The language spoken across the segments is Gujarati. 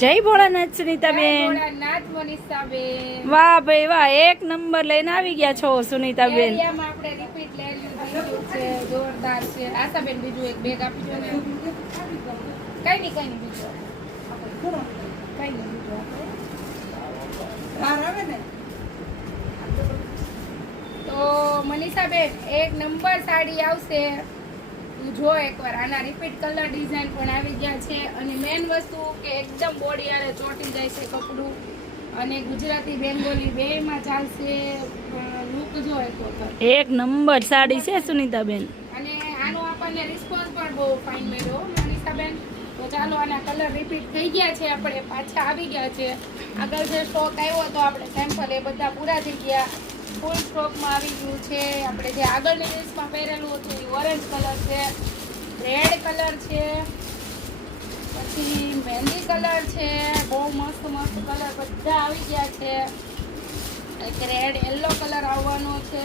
જય ભોળાનાથ સુનીતાબેન. ભોળાનાથ મનીષાબેન. વાહ ભાઈ વાહ, એક નંબર લઈને આવી ગયા છો સુનીતાબેન. એરિયામાં આપણે રિપીટ લેલું છે, જોરદાર છે. આશાબેન બીજું એક બેગ આપજો ને. કઈ નહીં બીજું કઈ નહીં બીજું તો મનીષાબેન એક નંબર સાડી આવશે. જો એકવાર આના રિપીટ કલર ડિઝાઇન પણ આવી ગયા છે અને મેન વસ્તુ કે એકદમ બોડી આરે ચોટી જાય છે કપડું અને ગુજરાતી બેંગોલી બેયમાં ચાલશે. લુક જો એક વખત એક નંબર સાડી છે સુનીતાબેન. અને આનો આપણને રિસ્પોન્સ પણ બહુ ફાઇન મળ્યો મનીષાબેન. તો ચાલો આના કલર રિપીટ થઈ ગયા છે, આપણે પાછા આવી ગયા છે. આગળ જે સ્ટોક આવ્યો તો આપણે સેમ્પલ એ બધા પૂરા થઈ ગયા. ફૂલ સ્ટોકમાં આવી ગયું છે. આપણે જે આગળની લિસ્ટમાં પહેરેલું હતું એ ઓરેન્જ કલર છે, રેડ કલર છે, પછી મહેંદી કલર છે. બહુ મસ્ત મસ્ત કલર બધા આવી ગયા છે. એક રેડ યલો કલર આવવાનો છે,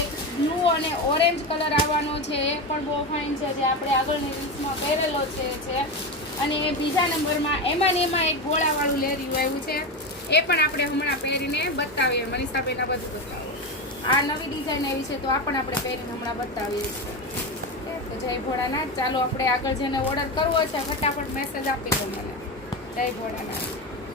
એક બ્લુ અને ઓરેન્જ કલર આવવાનો છે. એ પણ બહુ ફાઇન છે, જે આપણે આગળની લિસ્ટમાં પહેરેલો છે. અને બીજા નંબરમાં એમાં ને એમાં એક ગોળાવાળું લેરિયું આવ્યું છે. એ પણ આપણે હમણાં પહેરીને બતાવીએ. મનીષાબેન આ બધું બતાવો. આ નવી ડિઝાઇન આવી છે તો આ પણ આપણે પહેરીને હમણાં બતાવીએ છીએ. તો જય ભોળાનાથ. ચાલો આપણે આગળ જેને ઓર્ડર કરવો છે ફટાફટ મેસેજ આપી દો મને. જય ભોળાનાથ.